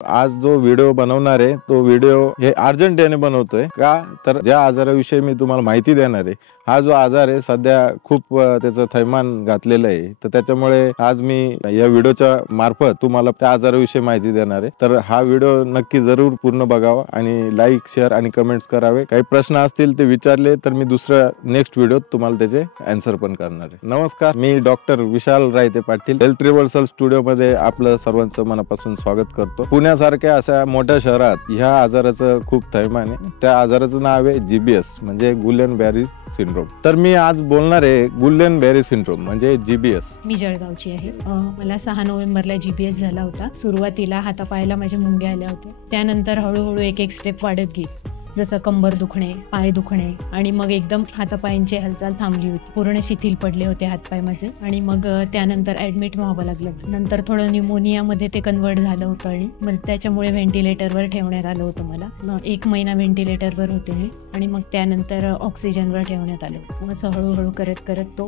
आज जो व्हिडिओ बनवणार आहे तो व्हिडिओ हे अर्जंट याने बनवतोय का तर ज्या आजाराविषयी मी तुम्हाला माहिती देणार आहे हा जो आजार आहे सध्या खूप त्याचं थैमान घातलेलं आहे तर त्याच्यामुळे आज मी या व्हिडिओच्या मार्फत तुम्हाला त्या आजाराविषयी माहिती देणार आहे। तर हा व्हिडिओ नक्की जरूर पूर्ण बघावा आणि लाईक शेअर आणि कमेंट्स करावे। काही प्रश्न असतील ते विचारले तर मी दुसऱ्या नेक्स्ट व्हिडिओत तुम्हाला त्याचे आन्सर पण करणार आहे। नमस्कार, मी डॉक्टर विशाल रायते पाटील हेल्थ रिव्हर्सल स्टुडिओ मध्ये आपलं सर्वांचं मनापासून स्वागत करतो। पुण्यासारख्या अशा मोठ्या शहरात ह्या आजाराचं खूप थैमान आहे। त्या आजाराचं नाव आहे जीबीएस म्हणजे गुलेन-बॅरी सिंड्रोम। तर मी आज बोलणार आहे गुलेन-बॅरी सिंड्रोम म्हणजे जीबीएस। मी जळगावची आहे। मला 6 नोव्हेंबरला जीबीएस झाला होता। सुरुवातीला हातापायाला माझ्या मुंग्या आल्या होत्या, त्यानंतर हळूहळू एक एक स्टेप वाढत गेली, जसं कंबर दुखणे, पाय दुखणे आणि मग एकदम हातापायांची हालचाल थांबली होती, पूर्ण शिथिल पडले होते हातपाय माझे आणि मग त्यानंतर ॲडमिट व्हावं लागलं। नंतर थोडं न्यूमोनियामध्ये ते कन्वर्ट झालं होतं आणि मग त्याच्यामुळे व्हेंटिलेटरवर ठेवण्यात आलं होतं मला। 1 महिना व्हेंटिलेटरवर होते मी आणि मग त्यानंतर ऑक्सिजनवर ठेवण्यात आलं। मग असं हळूहळू करत करत तो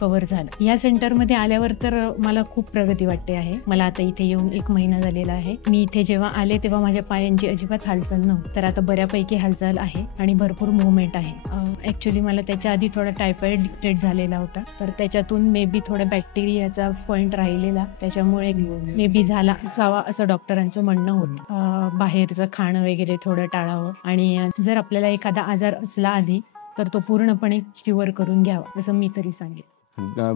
कव्हर झाला। या सेंटरमध्ये आल्यावर तर मला खूप प्रगती वाटते आहे। मला आता इथे येऊन 1 महिना झालेला आहे। मी इथे जेव्हा आले तेव्हा माझ्या पायांची अजिबात हालचाल नव्हती, तर आता बऱ्यापैकी हालचाल आहे आणि भरपूर मूवमेंट आहे। ॲक्च्युली मला त्याच्या आधी थोडा टायफॉइड डिटेक्ट झालेला होता, तर त्याच्यातून मे बी थोडा बॅक्टेरियाचा पॉईंट राहिलेला, त्याच्यामुळे मे बी झाला असावा असं डॉक्टरांचं म्हणणं होतं। बाहेरचं खाणं वगैरे थोडं टाळावं आणि जर आपल्याला एखादा आजार असला आधी तर तो पूर्णपणे क्युअर करून घ्यावा असं मी तरी सांगेन।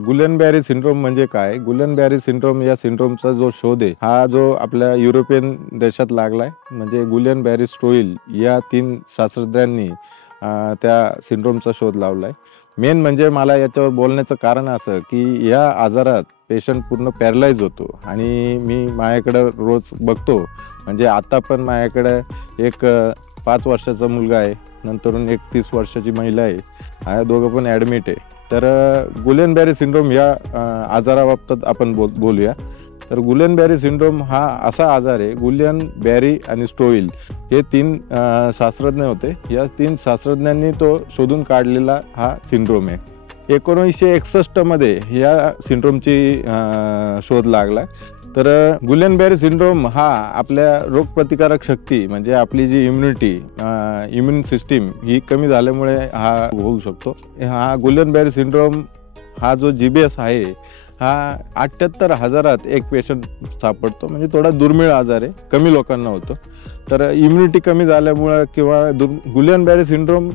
गुलेन-बॅरी सिंड्रोम म्हणजे काय? गुलेन-बॅरी सिंड्रोम या सिंड्रोमचा जो शोध आहे हा जो आपल्या युरोपियन देशात लागलाय, म्हणजे गुलेन-बॅरी स्टोईल या 3 शास्त्रज्ञांनी त्या सिंड्रोमचा शोध लावलाय। मेन म्हणजे मला याच्यावर बोलण्याचं कारण असं की या आजारात पेशंट पूर्ण पॅरलाइज होतो आणि मी माझ्याकडं रोज बघतो, म्हणजे आता पण माझ्याकडं एक 5 वर्षाचा मुलगा आहे, नंतरून एक 30 वर्षाची महिला आहे, दोघं पण ॲडमिट आहे। तर गुलेन-बॅरी सिंड्रोम या आजाराबाबतीत आपण बोलूया। तर गुलेन-बॅरी सिंड्रोम हा असा आजार आहे, गुलियन, बॅरी आणि स्टोईल हे 3 शास्त्रज्ञ होते। या 3 शास्त्रज्ञांनी तो शोधून काढलेला हा सिंड्रोम आहे। 1961 मध्ये या सिंड्रोमची शोध लागला। तर गुलेन-बॅरी सिंड्रोम हा आपल्या रोगप्रतिकारक शक्ती म्हणजे आपली जी इम्युन सिस्टीम ही कमी झाल्यामुळे हा होऊ शकतो। हा गुलेन-बॅरी सिंड्रोम हा जो जीबीएस आहे हा 78,000 एक पेशंट सापडतो, म्हणजे थोडा दुर्मिळ आजार आहे, कमी लोकांना होतो। तर इम्युनिटी कमी झाल्यामुळे किंवा गुलेन-बॅरी सिंड्रोम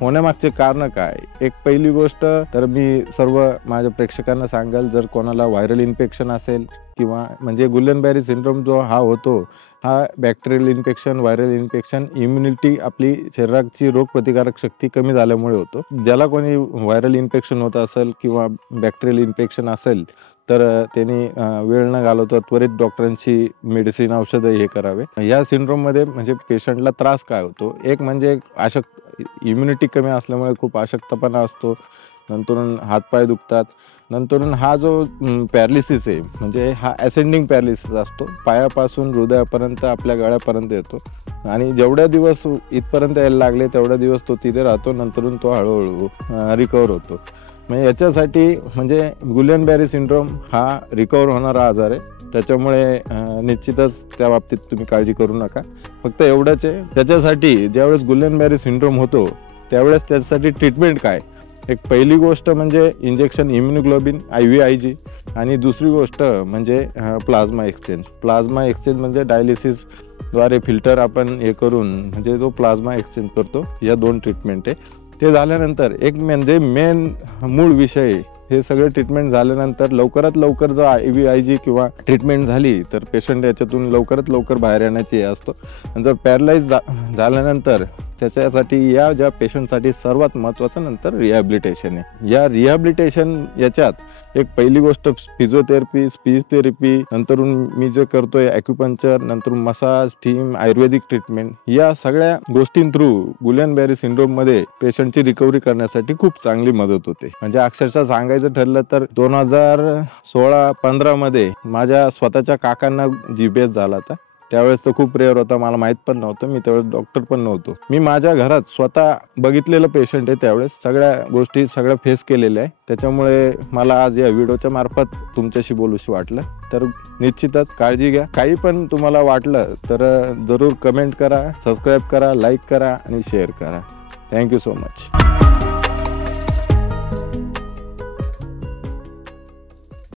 होण्यामागचे कारण काय? एक पहिली गोष्ट तर मी सर्व माझ्या प्रेक्षकांना सांगाल, जर कोणाला व्हायरल इन्फेक्शन असेल किंवा म्हणजे गुलेन-बॅरी सिंड्रोम जो हा होतो हा bacterial infection, viral infection, immunity आपली शरीराची रोगप्रतिकारक शक्ती कमी झाल्यामुळे होतो। ज्याला कोणी व्हायरल इन्फेक्शन होत असेल किंवा बॅक्टेरियल इन्फेक्शन असेल तर त्यांनी वेळ न घालवता त्वरित डॉक्टरांची मेडिसिन औषधं हे करावे। या सिंड्रोममध्ये म्हणजे पेशंटला त्रास काय होतो? एक म्हणजे इम्युनिटी कमी असल्यामुळे खूप अशक्तपणा असतो, नंतर हातपाय दुखतात, नंतर हा जो पॅरालिसिस आहे म्हणजे हा असेंडिंग पॅरालिसिस असतो, पायापासून हृदयापर्यंत आपल्या गळ्यापर्यंत येतो आणि जेवढ्या दिवस इथपर्यंत यायला लागले तेवढ्या दिवस तो तिथे राहतो, नंतरून तो हळूहळू रिकवर होतो। म्हणजे याच्यासाठी म्हणजे गुलेन-बॅरी सिंड्रोम हा रिकवर होणारा आजार आहे, त्याच्यामुळे निश्चितच त्या बाबतीत तुम्ही काळजी करू नका। फक्त एवढंच आहे, त्याच्यासाठी ज्यावेळेस गुलेन-बॅरी सिंड्रोम होतो त्यावेळेस त्याच्यासाठी ट्रीटमेंट काय? एक पहिली गोष्ट म्हणजे इंजेक्शन इम्युनोग्लोबिन IVIG आणि दुसरी गोष्ट म्हणजे प्लाझ्मा एक्सचेंज। प्लाझ्मा एक्सचेंज म्हणजे डायलिसिसद्वारे फिल्टर आपण हे करून म्हणजे जो प्लाझ्मा एक्सचेंज करतो, या 2 ट्रीटमेंट आहे। ते झाल्यानंतर एक म्हणजे मेन मूळ विषय, हे सगळे ट्रीटमेंट झाल्यानंतर लवकरात लवकर जर IVIG किंवा ट्रीटमेंट झाली तर पेशंट याच्यातून लवकरात लवकर बाहेर येण्याची हे असतो। आणि जर पॅरलाइज झाल्यानंतर त्याच्यासाठी या ज्या पेशंटसाठी सर्वात महत्त्वाचं नंतर रिहॅबिलिटेशन आहे। या रिहॅबिलिटेशन याच्यात एक पहिली गोष्ट फिजिओथेरपी, स्पीच थेरपी, नंतरून मी जे करतोय ॲक्युपंक्चर, नंतर मसाज, स्टीम, आयुर्वेदिक ट्रीटमेंट, या सगळ्या गोष्टीं थ्रू गुलेन-बॅरी सिंड्रोममध्ये पेशंटची रिकव्हरी करण्यासाठी खूप चांगली मदत होते। म्हणजे अक्षरशः सांगायचं ठरलं तर 2016-15 मध्ये माझ्या स्वतःच्या काकांना जीबीएस झाला होता त्यावेळेस तो खूप रेअर होता, मला माहीत पण नव्हतं, मी त्यावेळेस डॉक्टर पण नव्हतो. मी माझ्या घरात स्वतः बघितलेलं पेशंट आहे, त्यावेळेस सगळ्या गोष्टी सगळ्या फेस केलेल्या आहे. त्याच्यामुळे मला आज या व्हिडिओच्या मार्फत तुमच्याशी बोलूशी वाटलं. तर निश्चितच काळजी घ्या. काही पण तुम्हाला वाटलं तर जरूर कमेंट करा, सबस्क्राईब करा, लाईक करा आणि शेअर करा. Thank you so much.